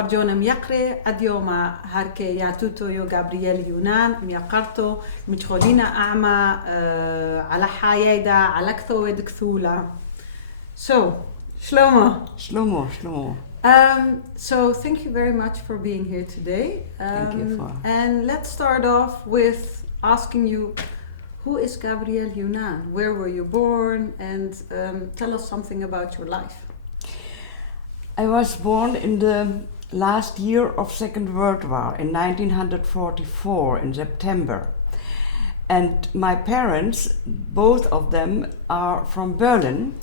fargione miakre adioma harke yatuto yo Gabriele Yonan miakarto mitcholina ama ala hayeda ala kthoed kthula. So, Shlomo. Shlomo. So thank you very much for being here today. Thank you for. And let's start off with asking you, who is Gabriele Yonan? Where were you born? And tell us something about your life. I was born in the last year of Second World War in 1944 in September. And my parents, both of them, are from Berlin.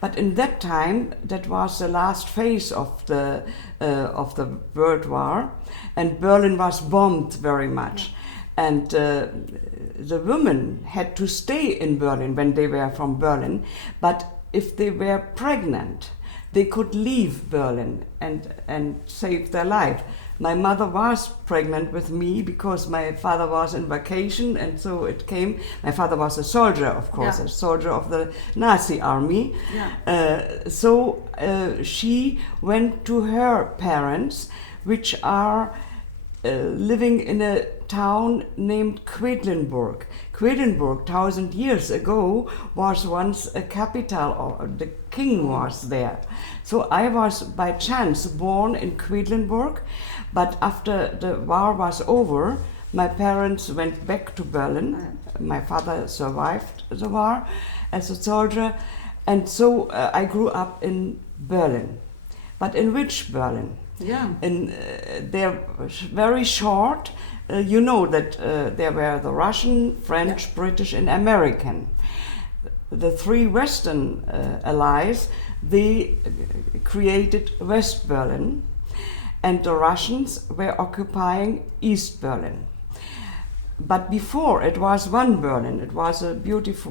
But in that time, that was the last phase of the World War, and Berlin was bombed very much. And the women had to stay in Berlin when they were from Berlin, but if they were pregnant, they could leave Berlin and save their life. My mother was pregnant with me because my father was in vacation, and so it came. My father was a soldier, of course, a soldier of the Nazi army. So she went to her parents, which are living in a town named Quedlinburg. Quedlinburg, 1,000 years ago, was once a capital, or the king was there. So I was by chance born in Quedlinburg, but after the war was over, my parents went back to Berlin. My father survived the war as a soldier, and so I grew up in Berlin. But in which Berlin? They're very short. You know that there were the Russian, French, British, and American. The three Western allies, they created West Berlin, and the Russians were occupying East Berlin. But before it was one Berlin. It was a beautiful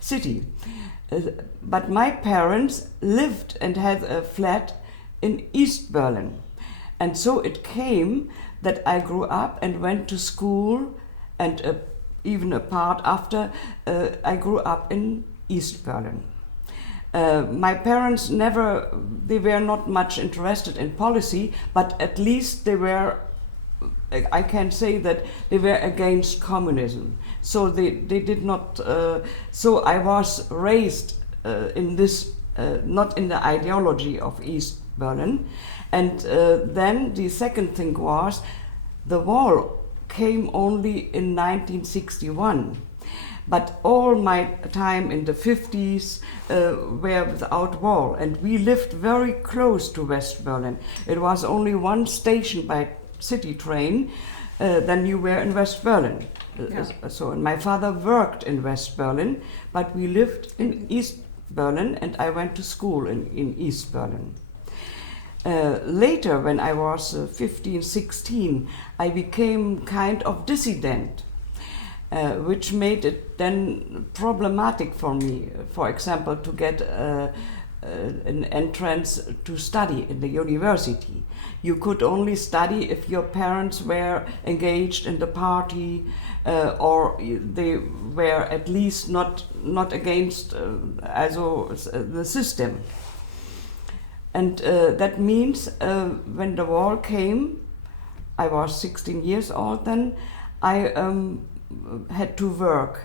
city. But my parents lived and had a flat in East Berlin. And so it came that I grew up and went to school, and even a part after, I grew up in East Berlin. My parents they were not much interested in policy, but at least I can say that they were against communism. So they did not, so I was raised in this, not in the ideology of East Berlin. And then the second thing was, the wall came only in 1961. But all my time in the 50s were without wall, and we lived very close to West Berlin. It was only one station by city train, then you were in West Berlin. So and my father worked in West Berlin, but we lived in East Berlin, and I went to school in East Berlin. Later, when I was 15, 16, I became kind of dissident, which made it then problematic for me, for example, to get an entrance to study in the university. You could only study if your parents were engaged in the party, or they were at least not against the system. And that means when the wall came, I was 16 years old then, I had to work.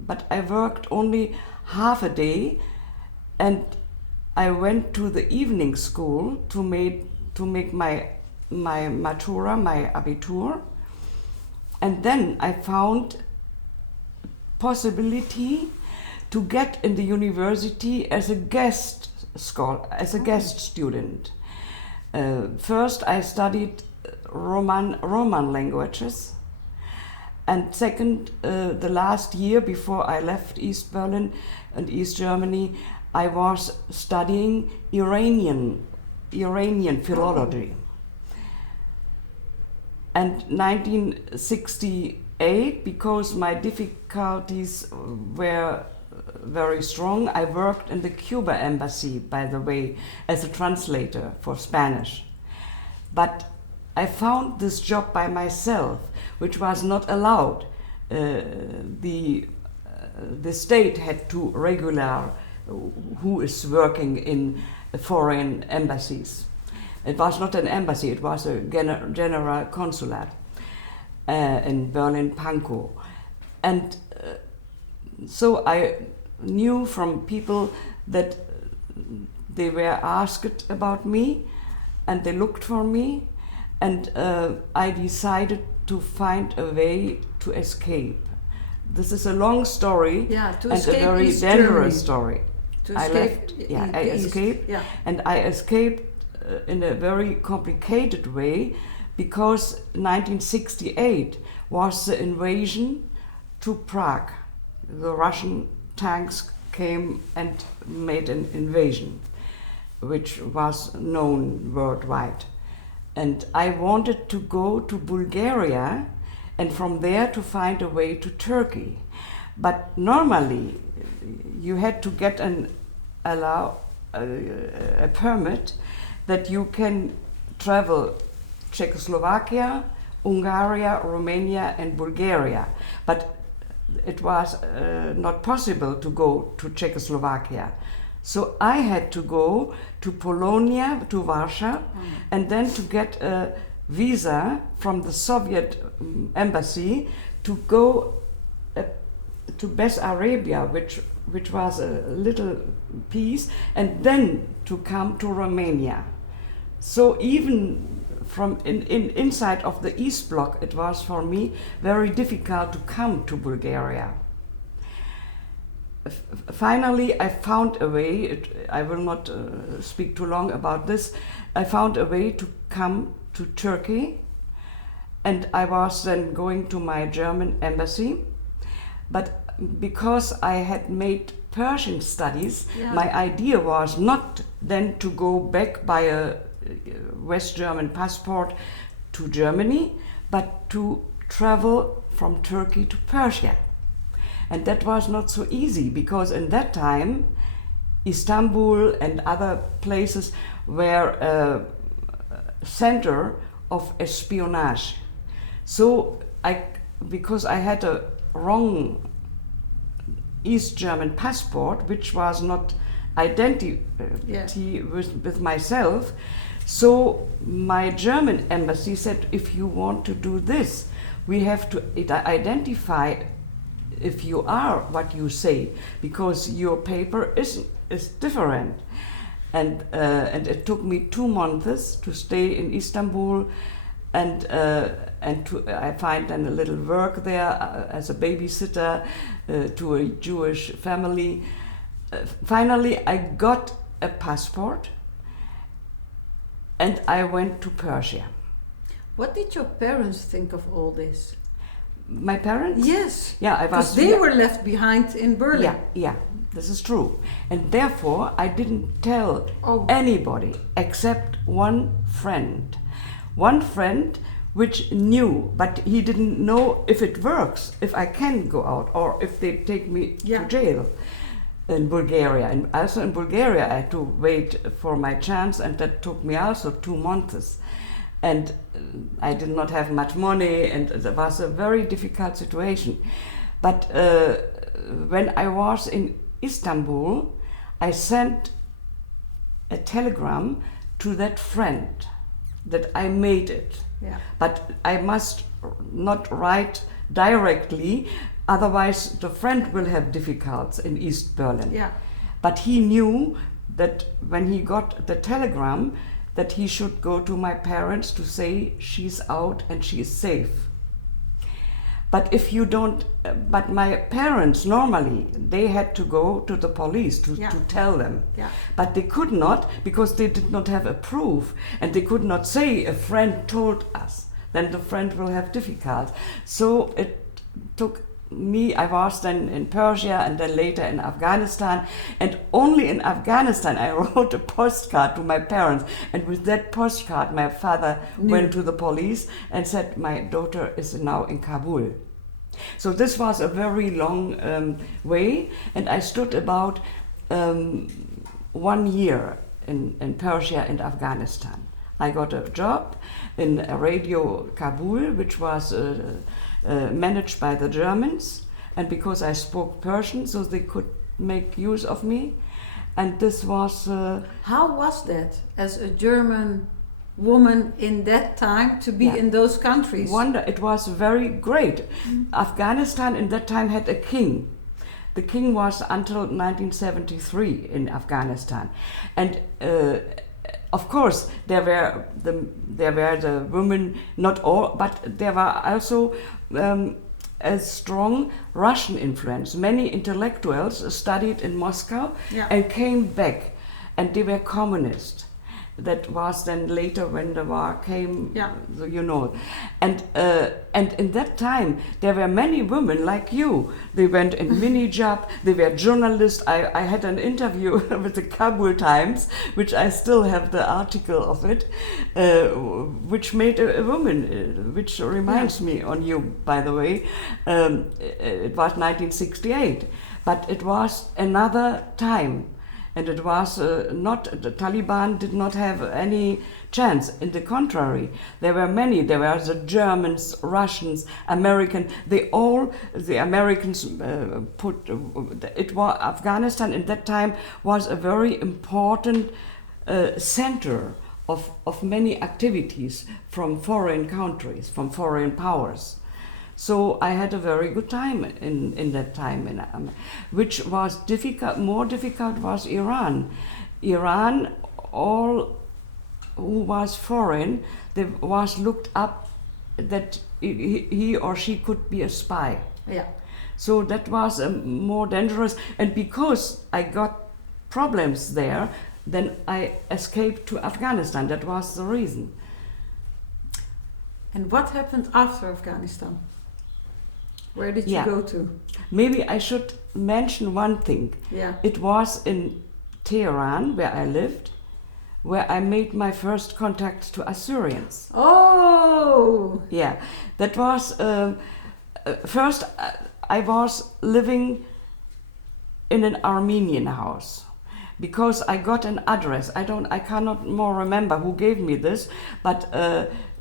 But I worked only half a day, and I went to the evening school to make my matura, my abitur. And then I found possibility to get in the university as a guest scholar, as a guest student. First I studied Roman languages, and second, the last year before I left East Berlin and East Germany, I was studying Iranian philology. And 1968, because my difficulties were very strong, I worked in the Cuba embassy, by the way, as a translator for Spanish. But I found this job by myself, which was not allowed. The state had to who is working in foreign embassies. It was not an embassy, it was a general consulate in Berlin, Pankow. And so I knew from people that they were asked about me and they looked for me, and I decided to find a way to escape. This is a long story, and a very dangerous story. To escape, I escaped, and I escaped in a very complicated way, because 1968 was the invasion to Prague. The Russian tanks came and made an invasion, which was known worldwide. And I wanted to go to Bulgaria and from there to find a way to Turkey. But normally you had to get a permit that you can travel Czechoslovakia, Hungary, Romania and Bulgaria. But it was not possible to go to Czechoslovakia. So I had to go to Polonia, to Warsaw, and then to get a visa from the Soviet embassy to go to Bessarabia, which was a little piece, and then to come to Romania. So even from inside of the East Bloc, it was for me very difficult to come to Bulgaria. Finally, I found a way, I will not speak too long about this, I found a way to come to Turkey, and I was then going to my German embassy. But because I had made Persian studies, my idea was not then to go back by a West German passport to Germany, but to travel from Turkey to Persia. And that was not so easy, because in that time Istanbul and other places were a center of espionage. So because I had a wrong East German passport, which was not identity with myself, so my German embassy said, if you want to do this, we have to identify if you are what you say, because your paper is different. And it took me 2 months to stay in Istanbul, and I find then a little work there as a babysitter to a Jewish family. Finally, I got a passport, and I went to Persia. What did your parents think of all this? My parents? Yes. Yeah, because they were left behind in Berlin. Yeah, this is true. And therefore, I didn't tell anybody except one friend. One friend which knew, but he didn't know if it works, if I can go out, or if they take me to jail in Bulgaria. And also in Bulgaria, I had to wait for my chance, and that took me also 2 months. And I did not have much money, and it was a very difficult situation. But when I was in Istanbul, I sent a telegram to that friend that I made it. Yeah. But I must not write directly, otherwise the friend will have difficulties in East Berlin. Yeah. But he knew that when he got the telegram, that he should go to my parents to say she's out and she is safe. But if you don't, but my parents normally, they had to go to the police to tell them. Yeah. But they could not, because they did not have a proof, and they could not say a friend told us. Then the friend will have difficulties. So it took me, I was then in Persia and then later in Afghanistan, and only in Afghanistan I wrote a postcard to my parents, and with that postcard my father went to the police and said my daughter is now in Kabul. So this was a very long way, and I stood about 1 year in Persia and Afghanistan. I got a job in Radio Kabul, which was managed by the Germans, and because I spoke Persian, so they could make use of me. and this was How was that as a German woman in that time to be Yeah. in those countries? It was very great. Afghanistan in that time had a king. The king was until 1973 in Afghanistan, and of course there were the women, not all, but there were also a strong Russian influence. Many intellectuals studied in Moscow Yeah. and came back, and they were communist. That was then later when the war came, Yeah. you know. And in that time, there were many women like you. They went in mini job, they were journalists. I had an interview with the Kabul Times, which I still have the article of it, which made a woman, which reminds me on you, by the way. It was 1968, but it was another time. And it was not, the Taliban did not have any chance. In the contrary, there were many. There were the Germans, Russians, Americans. The Americans Afghanistan in that time was a very important center of many activities from foreign countries, from foreign powers. So I had a very good time in that time. Which was difficult. More difficult was Iran. Iran, all who was foreign, they was looked up that he or she could be a spy. Yeah. So that was more dangerous. And because I got problems there, then I escaped to Afghanistan. That was the reason. And what happened after Afghanistan? Where did you Yeah. go to? Maybe I should mention one thing. Yeah. It was in Tehran, where I lived, where I made my first contact to Assyrians. Oh! Yeah, that was first. I was living in an Armenian house because I got an address. I cannot more remember who gave me this, but.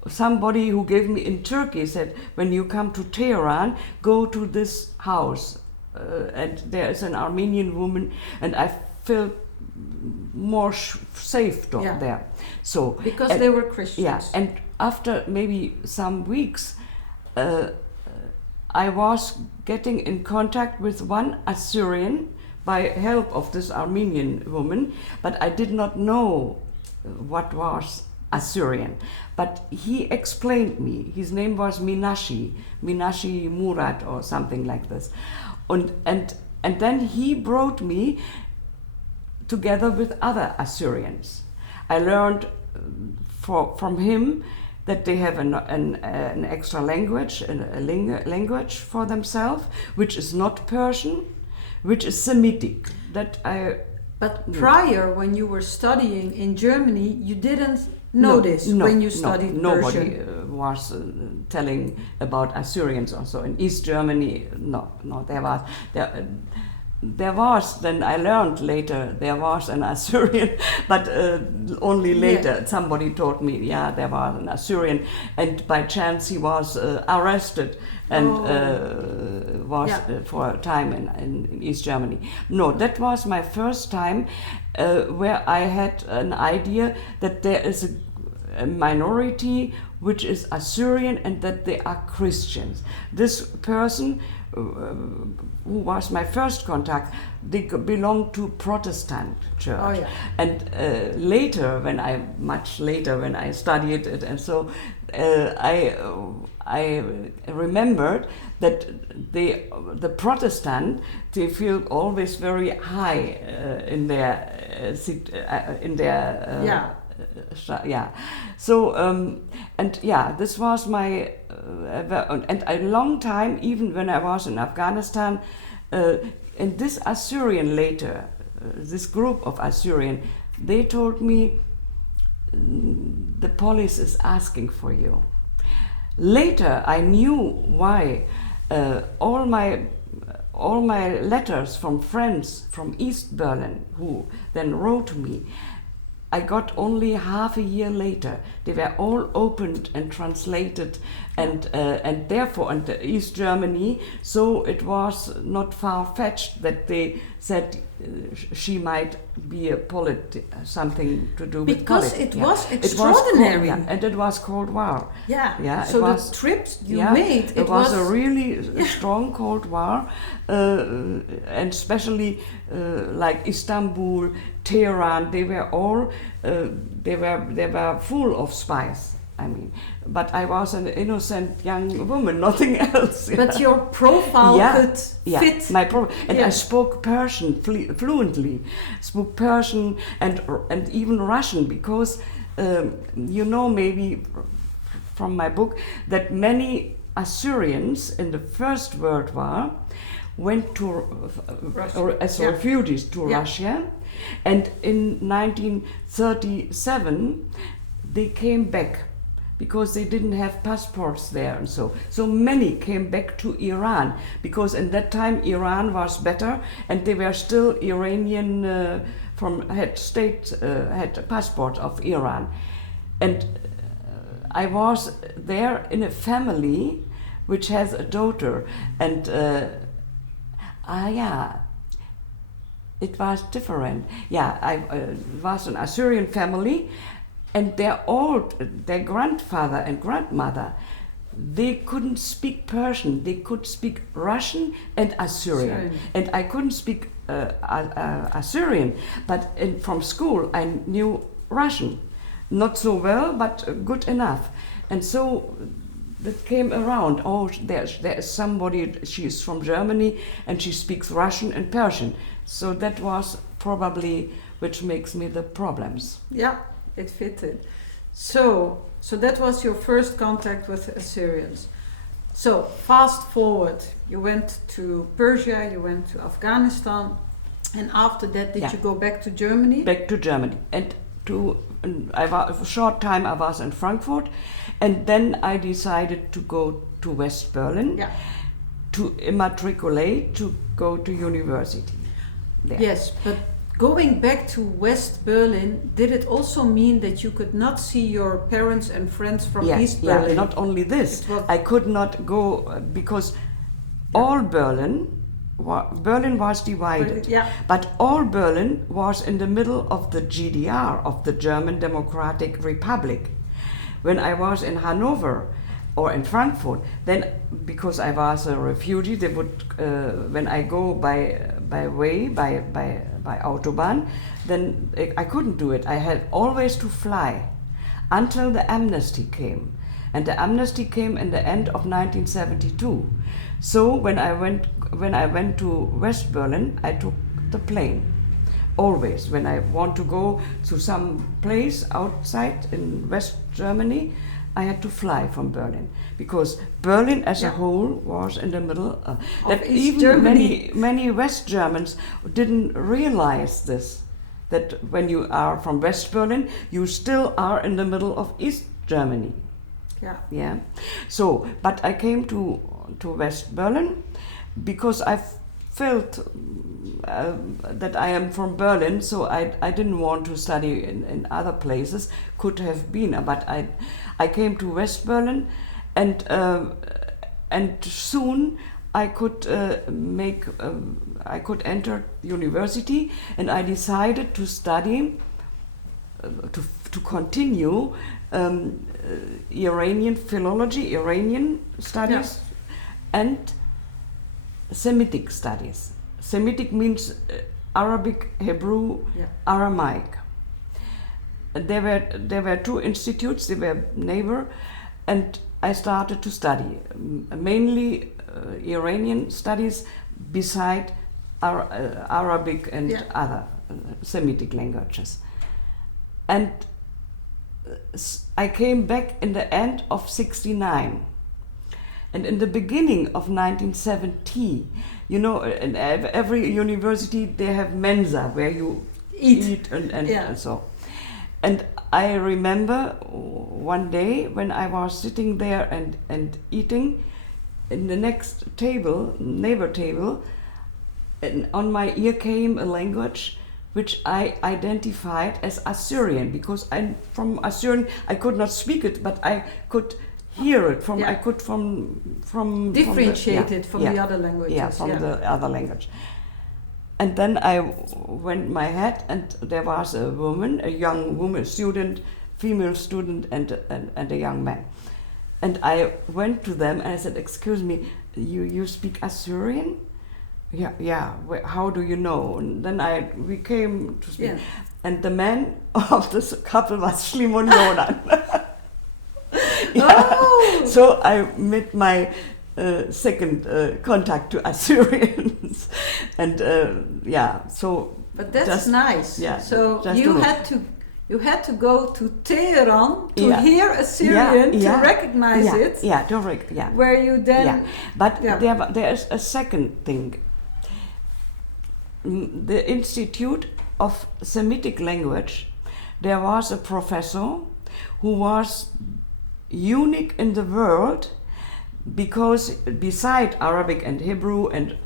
Somebody who gave me in Turkey said, when you come to Tehran, go to this house. And there is an Armenian woman, and I felt more safe Yeah. there. So Because they were Christians. yeah, and after maybe some weeks, I was getting in contact with one Assyrian by help of this Armenian woman, but I did not know what was Assyrian. But he explained me. His name was Minashi Murad or something like this. And then he brought me together with other Assyrians. I learned from him that they have an extra language, a language for themselves, which is not Persian, which is Semitic. But prior, when you were studying in Germany, you didn't know this when you studied nobody Persian. was telling about Assyrians also. In East Germany, no, there was, then I learned later, there was an Assyrian, but only later. Yeah. Somebody told me, yeah, there was an Assyrian, and by chance he was arrested and was for a time in East Germany. No, that was my first time where I had an idea that there is a minority which is Assyrian and that they are Christians. This person who was my first contact, they belonged to Protestant church. Oh, yeah. And much later when I studied it, and so I remembered that the Protestant, they feel always very high in their yeah. So and yeah, this was my and a long time, even when I was in Afghanistan, and this Assyrian later, this group of Assyrian, they told me the police is asking for you. Later, I knew why. All my letters from friends from East Berlin who then wrote to me, I got only half a year later. They were all opened and translated, and therefore, and East Germany. So it was not far-fetched that they said she might be a something to do with because politics. it was extraordinary. And it was Cold War. Yeah. So the trips you made, it was a really strong Cold War, and especially like Istanbul, Tehran. They were all they were full of spies. I mean, but I was an innocent young woman, nothing else. But your profile could fit. My and I spoke Persian fluently, spoke Persian and even Russian, because you know, maybe from my book, that many Assyrians in the First World War went to as refugees to Russia, and in 1937 they came back, because they didn't have passports there, and so many came back to Iran, because in that time Iran was better, and they were still Iranian had a passport of Iran, and I was there in a family which has a daughter, and it was different. I was an Assyrian family. And their grandfather and grandmother, they couldn't speak Persian. They could speak Russian and Assyrian. And I couldn't speak Assyrian, but from school I knew Russian. Not so well, but good enough. And so that came around. Oh, there is somebody, she's from Germany, and she speaks Russian and Persian. So that was probably which makes me the problems. Yeah. It fitted. So that was your first contact with Assyrians. So fast forward, you went to Persia, you went to Afghanistan, and after that, did you go back to Germany? Back to Germany, and a short time I was in Frankfurt, and then I decided to go to West Berlin to immatriculate to go to university there. Yes, but going back to West Berlin, did it also mean that you could not see your parents and friends from East Berlin? Yeah, not only this, I could not go because all Berlin was divided, but all Berlin was in the middle of the GDR, of the German Democratic Republic. When I was in Hanover or in Frankfurt, then because I was a refugee, they would when I go by Autobahn, then I couldn't do it. I had always to fly until the amnesty came, and the amnesty came in the end of 1972. So when I went to West Berlin, I took the plane. Always, when I want to go to some place outside in West Germany, I had to fly from Berlin, because Berlin as a whole was in the middle that even Germany. many West Germans didn't realize this, that when you are from West Berlin, you still are in the middle of East Germany. Yeah. So, but I came to West Berlin because I felt that I am from Berlin, so I didn't want to study in other places. Could have been, but I came to West Berlin, and soon I could I could enter university, and I decided to study to continue Iranian philology, Iranian studies, and Semitic studies. Semitic means Arabic, Hebrew, Aramaic. There were two institutes, they were neighbor, and I started to study mainly Iranian studies beside Arabic and other Semitic languages. And I came back in the end of '69. And in the beginning of 1970, you know, in every university they have Mensa where you eat and so. And I remember one day when I was sitting there and eating, in the next table, neighbor table, and on my ear came a language which I identified as Assyrian, because I'm from Assyrian. I could not speak it, but I could hear it from differentiate it from the other languages. The other language. And then I went my head, and there was a woman, a young woman, student, female student, and a young man. And I went to them and I said, "Excuse me, you speak Assyrian?" Yeah. How do you know? And then we came to speak. Yeah. And the man of this couple was Shlimon Yonan. Oh! So I made my second contact to Assyrians. And so... But that's just, nice. Yeah, so just you had to go to Tehran to Yeah. hear Assyrian to Yeah. recognize it. Yeah. Where you then... Yeah. But Yeah. there is a second thing. The Institute of Semitic Language, there was a professor who was unique in the world, because beside Arabic and Hebrew and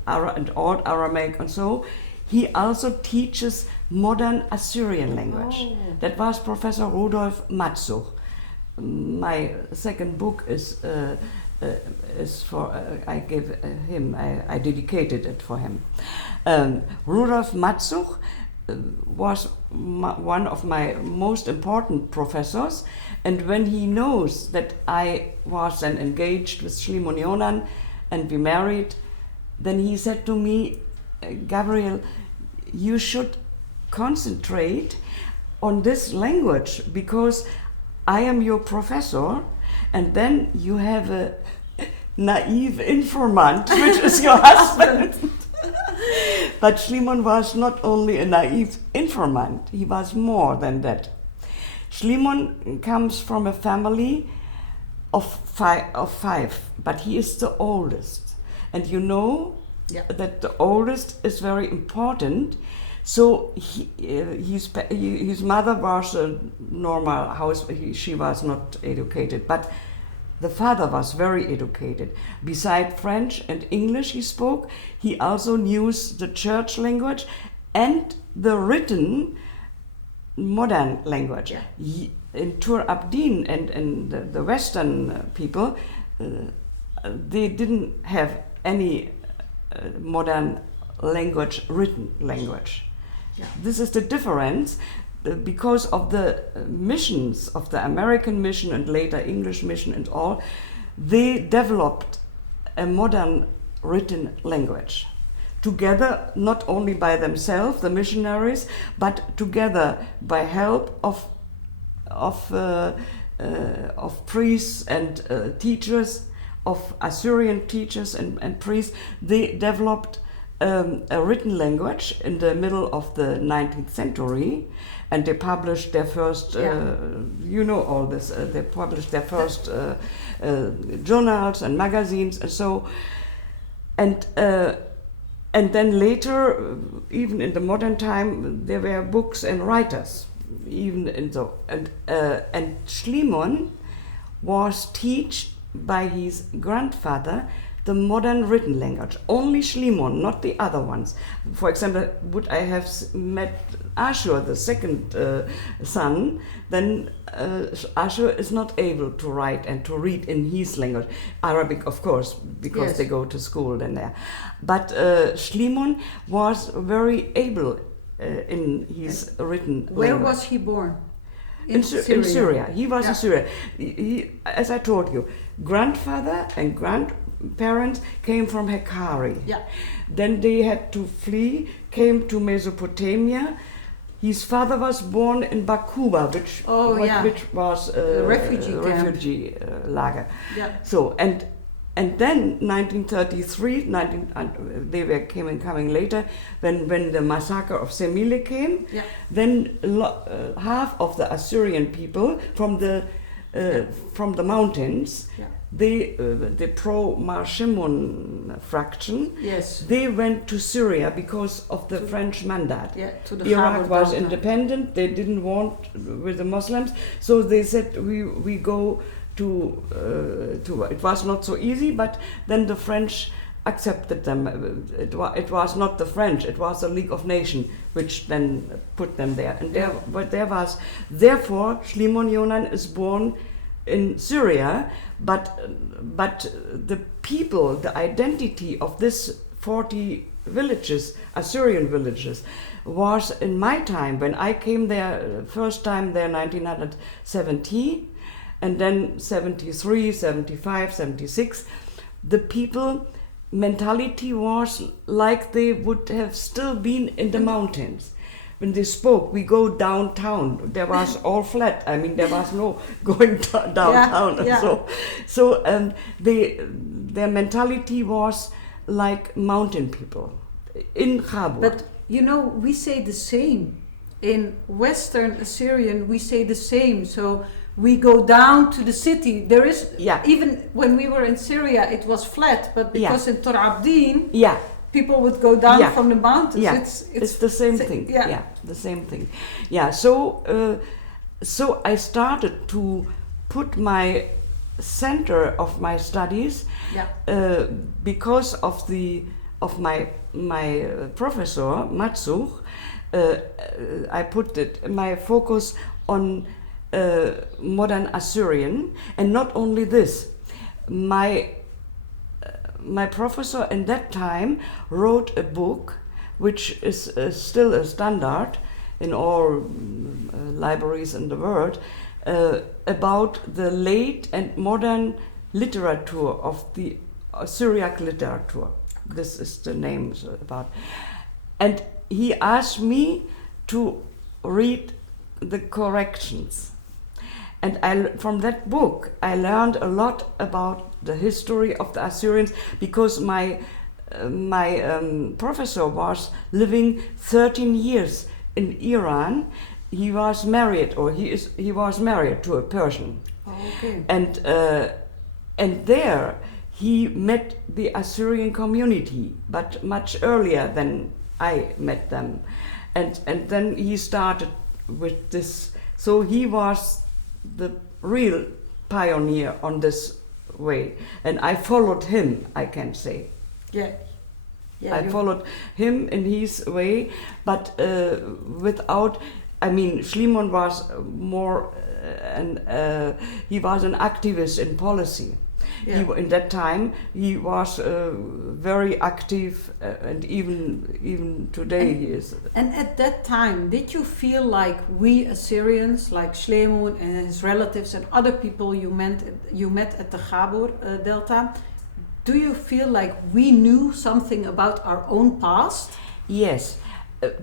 Old Aramaic and so, he also teaches modern Assyrian language. Oh. That was Professor Rudolf Matsuch. My second book is for I gave him. I dedicated it for him. Rudolf Matsuch was one of my most important professors, and when he knows that I was then engaged with Shlimon Yonan and we married, then he said to me, "Gabriele, you should concentrate on this language, because I am your professor, and then you have a naive informant, which is your husband." But Shlimon was not only a naive informant, he was more than that. Shlimon comes from a family of five, but he is the oldest. And you know that the oldest is very important. So his mother was a normal house. She was not educated, but the father was very educated. Beside French and English he spoke, he also knew the church language and the written modern language. Yeah. In Tur Abdin and the Western people, they didn't have any modern language, written language. Yeah. This is the difference. Because of the missions, of the American mission and later English mission and all, they developed a modern written language. Together, not only by themselves, the missionaries, but together by help of priests and teachers, of Assyrian teachers and priests. They developed a written language in the middle of the 19th century, and they published their first, you know all this, they published their first journals and magazines and so, and then later, even in the modern time, there were books and writers, even in so, and Shlimon was taught by his grandfather the modern written language. Only Shlimon, not the other ones. For example, would I have met Ashur, the second son, then Ashur is not able to write and to read in his language. Arabic, of course, because they go to school then there. But Shlimon was very able in his written language. Where was he born? In Syria. He was in Syria. He, as I told you, grandfather and grandparents came from Hekari. Yeah. Then they had to flee, came to Mesopotamia. His father was born in Bakuba, which was a refugee lager. Yeah. So and then 1933, they were coming later, when the massacre of Semile came. Yeah. Then half of the Assyrian people from the mountains, the pro-Mar Shimon fraction, they went to Syria because of the French mandate. Yeah, Iraq was independent, they didn't want with the Muslims, so they said we go to it was not so easy, but then the French accepted them. It was not the French, it was the League of Nations which then put them there. And therefore Shlimon Yonan is born in Syria, but the people, the identity of this 40 villages, Assyrian villages, was in my time, when I came there, first time there 1970, and then 73, 75, 76, the people mentality was like they would have still been in the mountains. When they spoke, we go downtown. There was all flat. I mean, there was no going downtown. Yeah. Their mentality was like mountain people in Kabul. But you know, we say the same. In Western Assyrian, we say the same. So we go down to the city. There is, even when we were in Syria, it was flat. But because in Tor Abdin, people would go down from the mountains. Yeah. It's the same thing. Yeah, the same thing. Yeah, so I started to put my center of my studies because of my professor Matsuch. I put my focus on modern Assyrian, and not only this. My professor in that time wrote a book, which is still a standard in all libraries in the world, about the late and modern literature of the Syriac literature. This is the name about. And he asked me to read the corrections. And from that book, I learned a lot about the history of the Assyrians, because my professor was living 13 years in Iran. He was married, or he was married to a Persian. Oh, okay. And there he met the Assyrian community, but much earlier than I met them. And then he started with this. So he was the real pioneer on this way, and I followed him, I can say. I followed him in his way, but without, I mean, Schliemann was more, he was an activist in policy. In that time, he was very active, and even today he is. And at that time, did you feel like we Assyrians, like Schliemann and his relatives and other people you met at the Kabul Delta, do you feel like we knew something about our own past? Yes.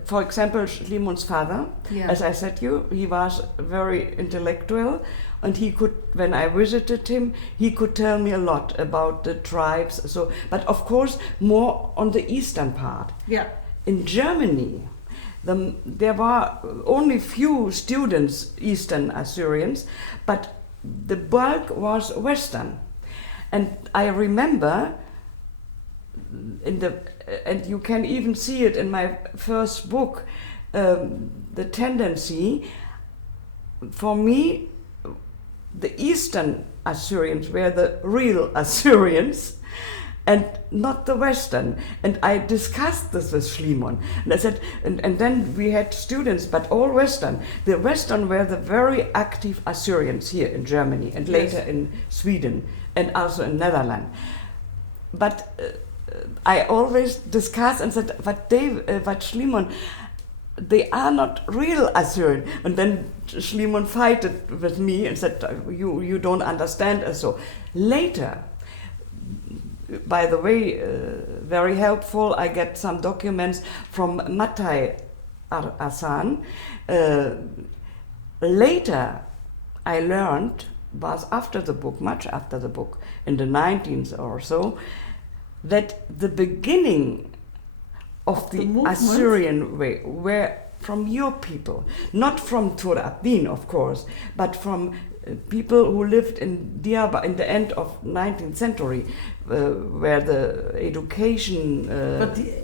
For example, Schliemann's father, as I said he was very intellectual, and he could, when I visited him, he could tell me a lot about the tribes. So, but of course, more on the eastern part. Yeah. In Germany, there were only few students, Eastern Assyrians, but the bulk was Western. And I remember and you can even see it in my first book, the tendency, for me, the Eastern Assyrians were the real Assyrians and not the Western. And I discussed this with Schliemann. And I said, and then we had students, but all Western. The Western were the very active Assyrians here in Germany, and later in Sweden, and also in Netherlands. But I always discussed and said, but Schliemann, they are not real Assyrian. And then Schliemann fighted with me and said, you don't understand us. So later, by the way, very helpful, I get some documents from Matai Asan. Later, I learned, was after the book, much after the book, in the 19th or so, that the beginning of the Assyrian way were from your people, not from Tor Abdin, of course, but from people who lived in Diyarbakir in the end of 19th century, where the education.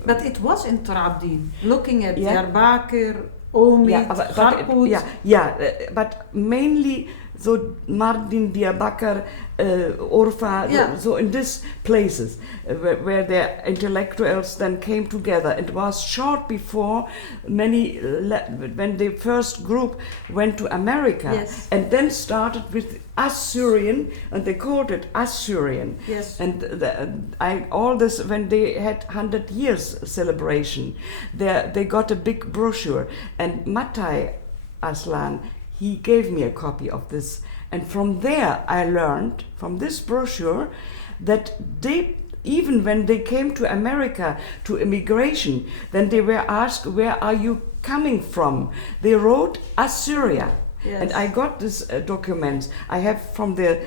But it was in Tor Abdin, looking at Diyarbakir, Omid, Kharput. But mainly so Mardin, Diyarbakir, Urfa, so in these places where the intellectuals then came together. It was short before when the first group went to America, and then started with Assyrian, and they called it Assyrian. Yes. And all this, when they had 100 years celebration, they got a big brochure, and Matai Aslan, he gave me a copy of this, and from there I learned, from this brochure, that they, even when they came to America to immigration, then they were asked, where are you coming from? They wrote Assyria. Yes. And I got this documents I have from the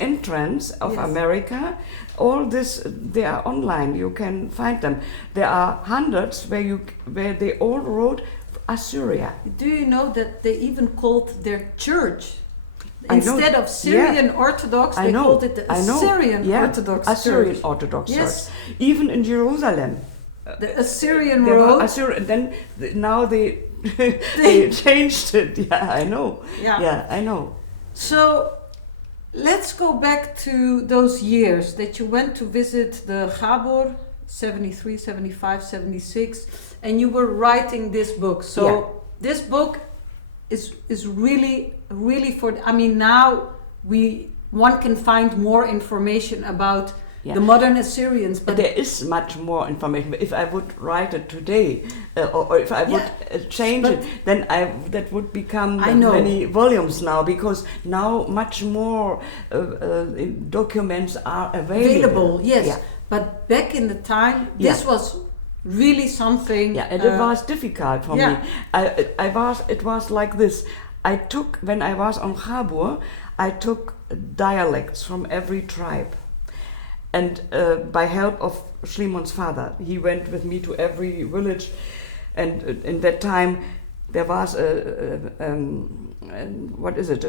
entrance of Yes. America. All this, they are online. You can find them. There are hundreds where they all wrote Assyria. Do you know that they even called their church, I know. instead of Syrian Orthodox, they called it the Assyrian Orthodox Assyrian Church. Orthodox Yes. Church. Even in Jerusalem. The Assyrian They were Road. Assyrian. Then now they changed it. Yeah, I know. Yeah, I know. So let's go back to those years that you went to visit the Gabor, 73, 75, 76, and you were writing this book. So this book is really, really for, I mean, now one can find more information about the modern Assyrians, but there is much more information. If I would write it today, or if I would change it, then that would become many volumes now, because now much more documents are available. Yes, Yeah. but back in the time, this was really something. Yeah, and it was difficult for me. It was like this. When I was on Chabur, I took dialects from every tribe. And by help of Schliemann's father, he went with me to every village. And in that time, there was a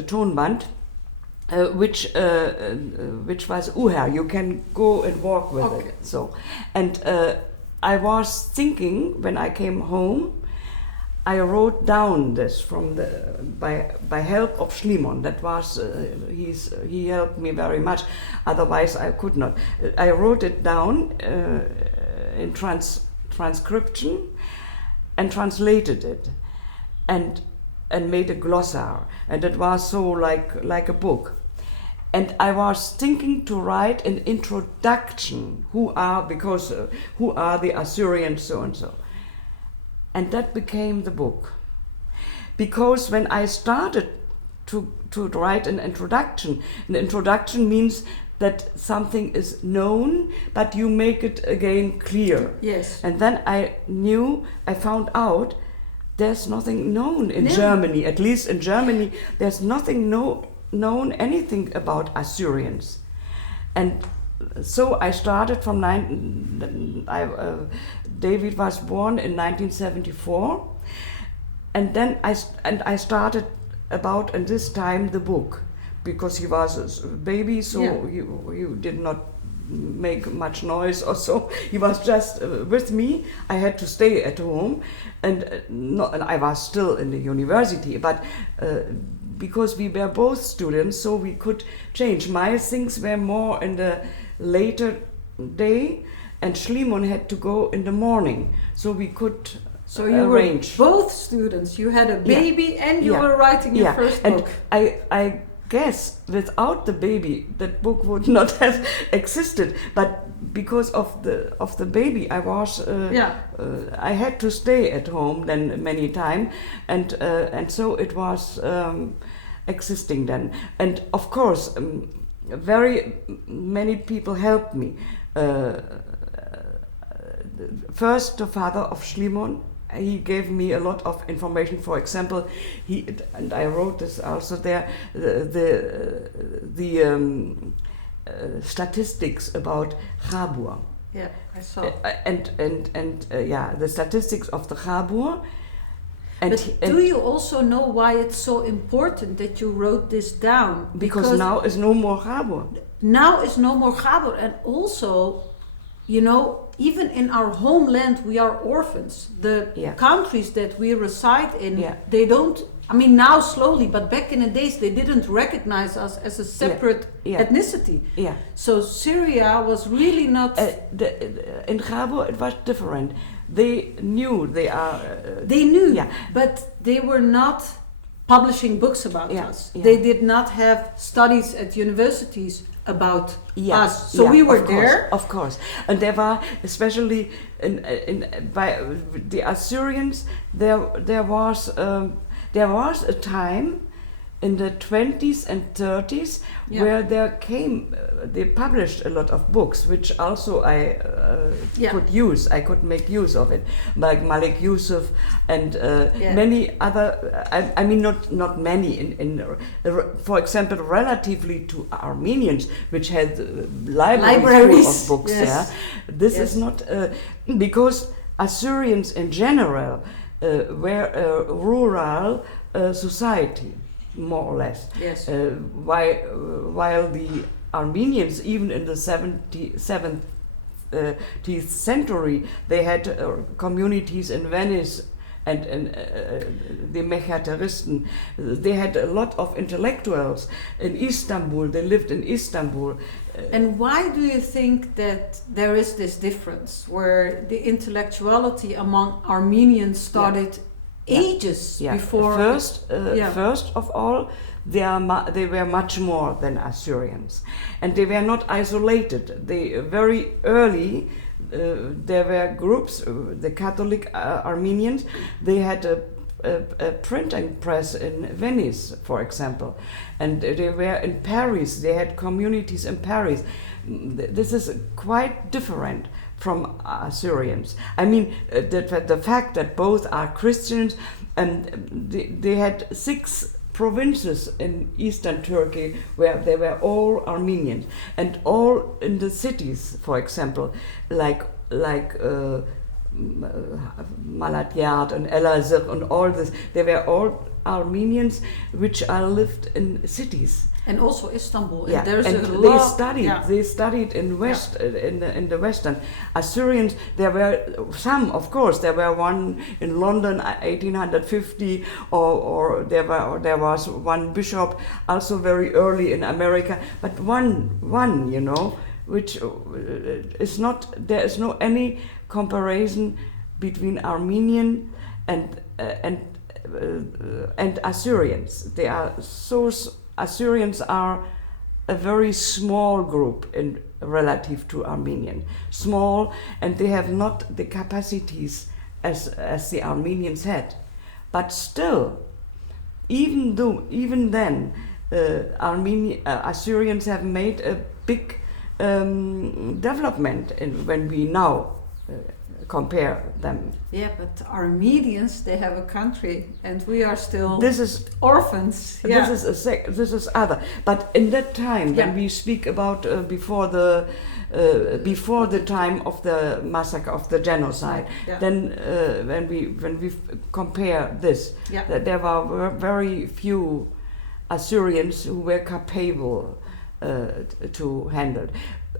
tonband, which was Uher. You can go and walk with it. So, and I was thinking when I came home, I wrote down this by help of Schliemann. That was he helped me very much. Otherwise, I could not. I wrote it down in transcription and translated it, and made a glossar. And it was so like a book. And I was thinking to write an introduction. Who are the Assyrians, so and so. And that became the book. Because when I started to write an introduction means that something is known, but you make it again clear. Yes. And then I found out there's nothing known in Germany, at least in Germany, there's nothing known anything about Assyrians. And so I started from David was born in 1974, and then I started about in this time the book, because he was a baby, so he did not make much noise or so. He was just with me. I had to stay at home, and I was still in the university, but because we were both students, so we could change. My things were more in the later day, and Schliemann had to go in the morning, so we could So you arrange. were both students. You had a baby and you were writing your first book. And I guess without the baby, that book would not have existed. But because of the baby, I was I had to stay at home then many times, and so it was existing then. And of course, very many people helped me. First, the father of Schliemann, he gave me a lot of information. For example, and I wrote this also there, the statistics about Chabur. Yeah, I saw. The statistics of the Chabur. But do you also know why it's so important that you wrote this down? Because now is no more Chabur. Now is no more Chabur, and also, even in our homeland, we are orphans. The countries that we reside in, they don't, now slowly, but back in the days, they didn't recognize us as a separate ethnicity. Yeah. So Syria was really not... in Chabur, it was different. They knew they knew, but they were not publishing books about us. They did not have studies at universities about us. So we were there. Of course. And there were, especially by the Assyrians, there was a time in the 20s and 30s where they published a lot of books, which also I could make use of it, like Malik Yusuf and many other, I mean not many, for example, relatively to Armenians, which had libraries full of books. This is not, because Assyrians in general were a rural society, more or less. Yes. While the Armenians, even in the 17th century, they had communities in Venice and the Mechateristen. They had a lot of intellectuals in Istanbul. They lived in Istanbul. And why do you think that there is this difference, where the intellectuality among Armenians started ages before? First of all, they were much more than Assyrians, and they were not isolated. They very early there were groups. The Catholic Armenians, they had a printing press in Venice, for example, and they were in Paris. They had communities in Paris. This is quite different from Assyrians. I mean, the fact that both are Christians, and they had 6 provinces in eastern Turkey where they were all Armenians, and all in the cities, for example, like Malatyard and Elazığ and all this, they were all Armenians which lived in cities. And also Istanbul. Yeah. And they studied in West in the Western. Assyrians, there were some, of course. There were one in London, 1850, or there was one bishop also very early in America. But one, you know, which is not. There is no any comparison between Armenian and Assyrians. They are so. Assyrians are a very small group in relative to Armenian, small, and they have not the capacities as the Armenians had. But still, even then, Assyrians have made a big development when we now compare them. Yeah, but Armenians, they have a country, and we are still orphans. Yeah. This is other. But in that time, when we speak about before the time of the massacre, of the genocide, then when we compare this, that there were very few Assyrians who were capable to handle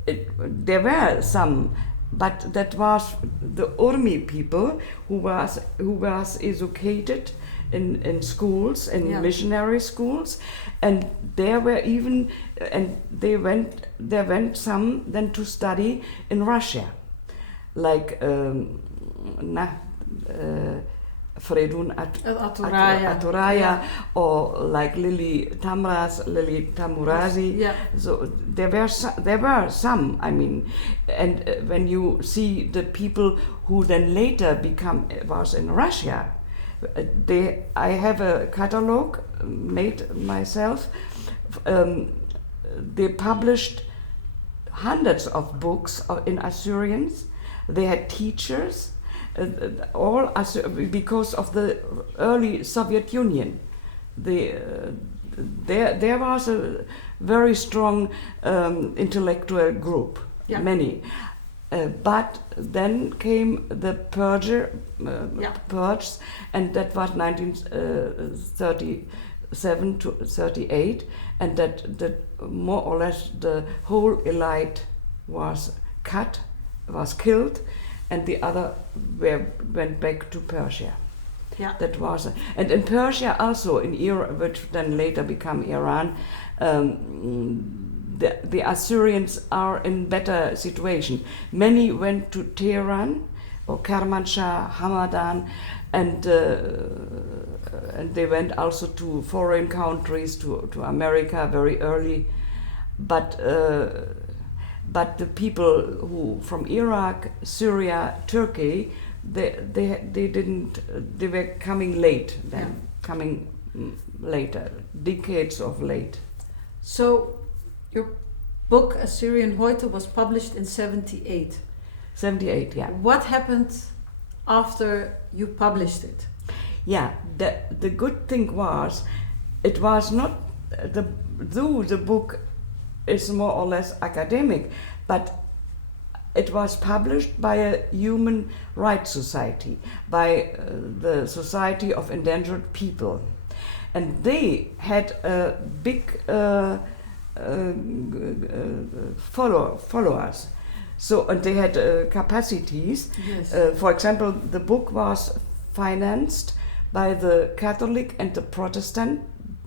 it. There were some. But that was the Urmi people who was educated in schools, in missionary schools, and there were even, and there went some then to study in Russia, like Fredun Aturaya, or like Lili Tamurazi. Yeah. So there were some. I mean, and when you see the people who then later was in Russia, I have a catalog made myself. They published hundreds of books in Assyrians. They had teachers. All because of the early Soviet Union, there was a very strong intellectual group, many, but then came the purge, and that was 1937 to 38, and that more or less the whole elite was killed. And the other went back to Persia. Yeah. That was, and in Persia also, in Iran, which then later became Iran, the Assyrians are in better situation. Many went to Tehran or Kermanshah, Hamadan, and they went also to foreign countries, to America very early. But the people who from Iraq, Syria, Turkey, they didn't. They were coming late then, coming later, decades of late. So, your book Assyrian Heute was published in 78. 78, yeah. What happened after you published it? Yeah, the good thing was, it was not though the book is more or less academic, but it was published by a human rights society, by the Society of Endangered People, and they had a big followers. So, and they had capacities. Yes. For example, the book was financed by the Catholic and the Protestant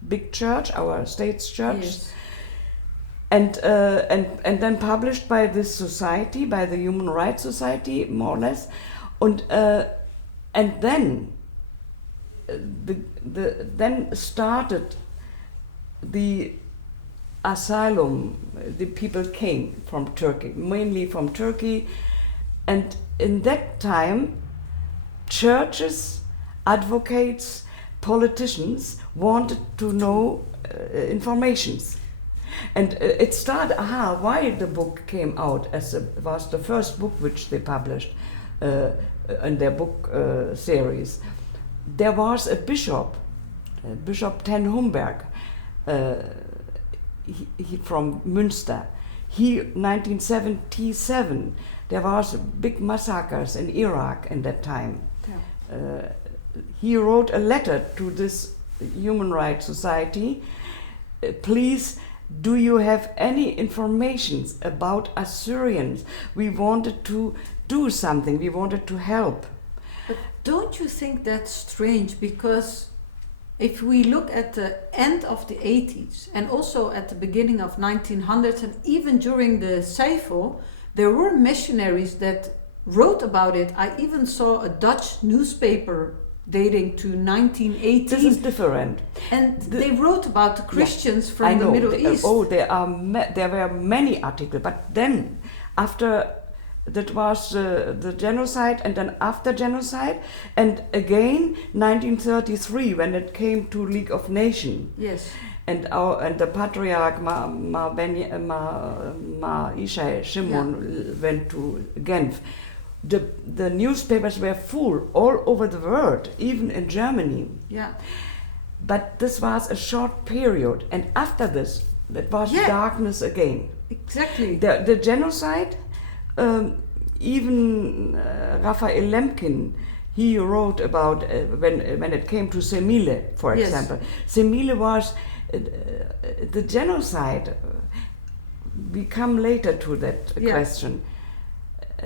big church, our state's church. Yes. And then published by this society, by the Human Rights Society, more or less, and then then started the asylum. The people came from Turkey, mainly from Turkey, and in that time, churches, advocates, politicians wanted to know informations. And it started, why the book came out, was the first book which they published in their book series. There was a bishop, Bishop ten Humberg, he from Münster. 1977, there was big massacres in Iraq in that time. Yeah. He wrote a letter to this Human Rights Society, please, do you have any information about Assyrians? We wanted to do something, we wanted to help. But don't you think that's strange? Because if we look at the end of the 80s and also at the beginning of 1900s and even during the Seifel, there were missionaries that wrote about it. I even saw a Dutch newspaper dating to 1918. This is different. And they wrote about the Christians from the Middle East. There were many articles, but then after that was the genocide, and then after genocide, and again 1933 when it came to League of Nations. Yes. And the Patriarch Ma Ishai Shimon went to Genf. The newspapers were full all over the world, even in Germany. Yeah. But this was a short period, and after this, it was darkness again. Exactly. The genocide, even Raphael Lemkin, he wrote about when it came to Semile, for example. Semile was the genocide. We come later to that question.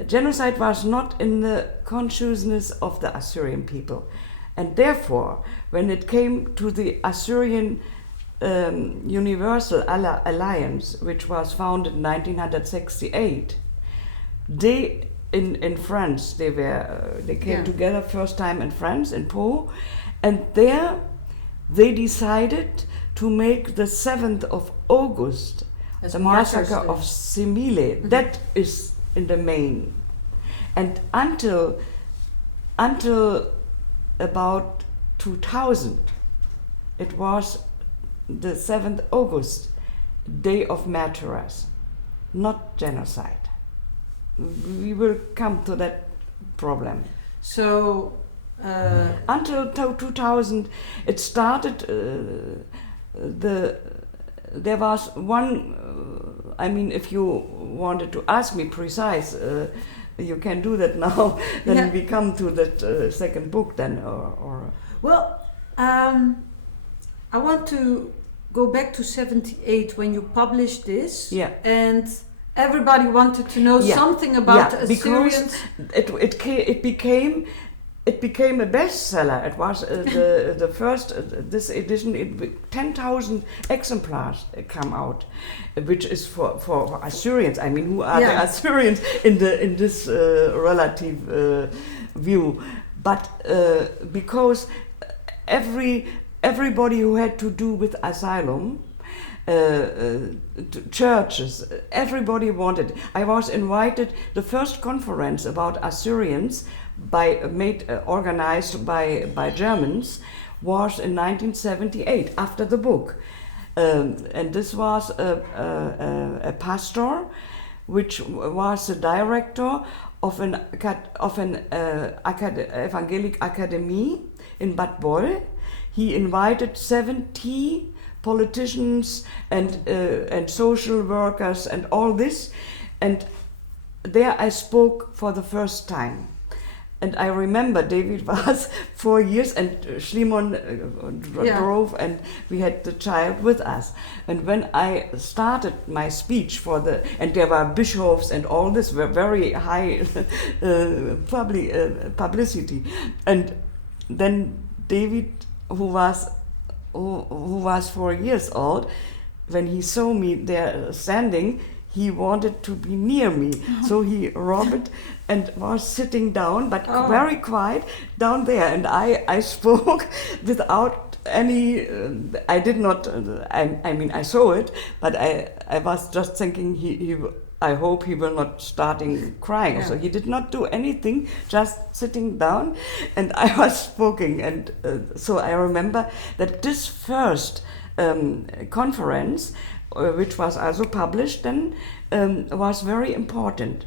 Genocide was not in the consciousness of the Assyrian people, and therefore when it came to the Assyrian Universal Alliance, which was founded in 1968, they in France, they came together first time in France, in Pau, and there they decided to make the 7th of August as the massacre of Semile. Mm-hmm. That is in the main, and until about 2000, it was the 7th August, Day of Martyrs, not genocide. We will come to that problem. So until 2000, it started. There was one. If you wanted to ask me precise, you can do that now. Then we come to that second book. Then, or. Well, I want to go back to 78 when you published this. Yeah. And everybody wanted to know something about the Assyrians. Because it became it became a bestseller. It was the first this edition. 10,000 exemplars come out, which is for Assyrians. I mean, who are the Assyrians in this relative view? But because everybody who had to do with asylum, churches, everybody wanted. I was invited. The first conference about Assyrians organized by Germans was in 1978 after the book, and this was a pastor, which was the director of an evangelic academy in Bad Boll. He invited 70 politicians and social workers and all this, and there I spoke for the first time. And I remember David was 4 years, and Shlimon drove, and we had the child with us. And when I started my speech and there were bishops and all this, were very high publicity. And then David, who was 4 years old, when he saw me there standing, he wanted to be near me. So he robbed and was sitting down, but very quiet down there. And I spoke without any, I did not, I mean, I saw it, but I was just thinking I hope he will not starting crying. Yeah. So he did not do anything, just sitting down, and I was speaking. And so I remember that this first conference, which was also published then, was very important.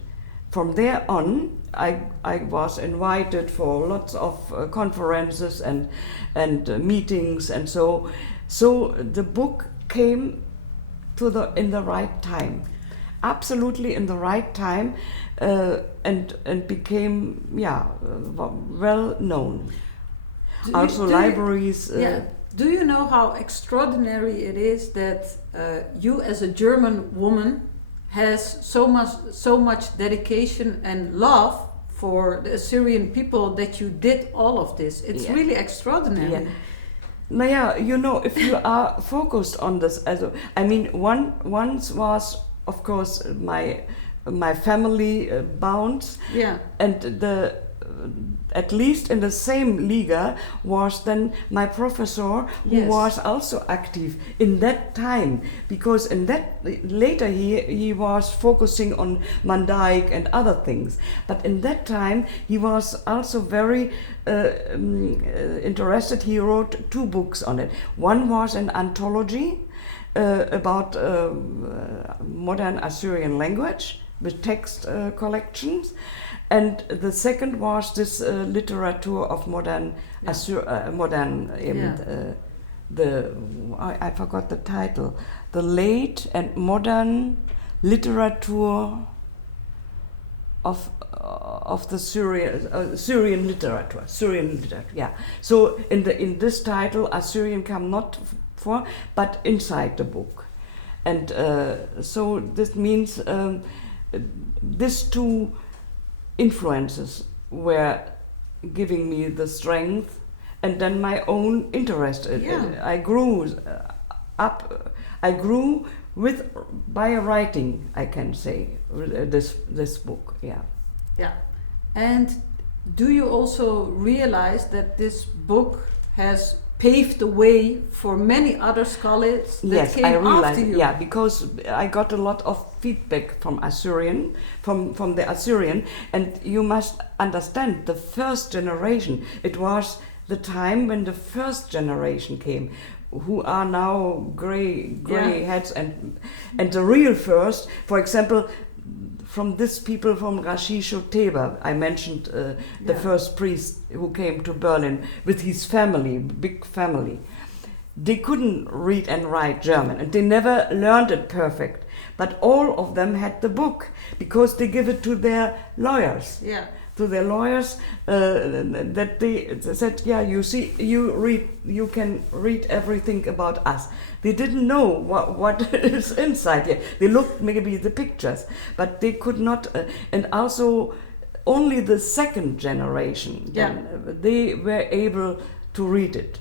From there on, I was invited for lots of conferences and meetings, and so the book came in the right time, absolutely in the right time, and became well known. Also libraries. Do you know how extraordinary it is that you, as a German woman, has so much dedication and love for the Assyrian people that you did all of this? It's really extraordinary. Yeah. Now, you know, if you are focused on this, I mean, once was, of course, my family bounds, and at least in the same Liga was then my professor, who was also active in that time, because in that later he was focusing on Mandaic and other things, but in that time he was also very interested. He wrote 2 books on it. One was an anthology about modern Assyrian language with text collections. And the second was this literature of modern I forgot the title. The late and modern literature of the Syrian literature. Yeah. So in this title, Assyrian come not for, but inside the book, and so this means these 2 influences were giving me the strength, and then my own interest. I grew by writing, I can say, this book. Yeah. And do you also realize that this book has paved the way for many other scholars that came after you? Yeah, because I got a lot of feedback from the Assyrian, and you must understand the first generation. It was the time when the first generation came, who are now gray heads, and the real first, for example, from these people from Rashish Teber, I mentioned the first priest who came to Berlin with his family, big family. They couldn't read and write German, and they never learned it perfect. But all of them had the book because they give it to their lawyers. Yeah. To their lawyers, that they said, you see, you can read everything about us. They didn't know what is inside here. They looked maybe the pictures, but they could not. And also, only the second generation, then, they were able to read it.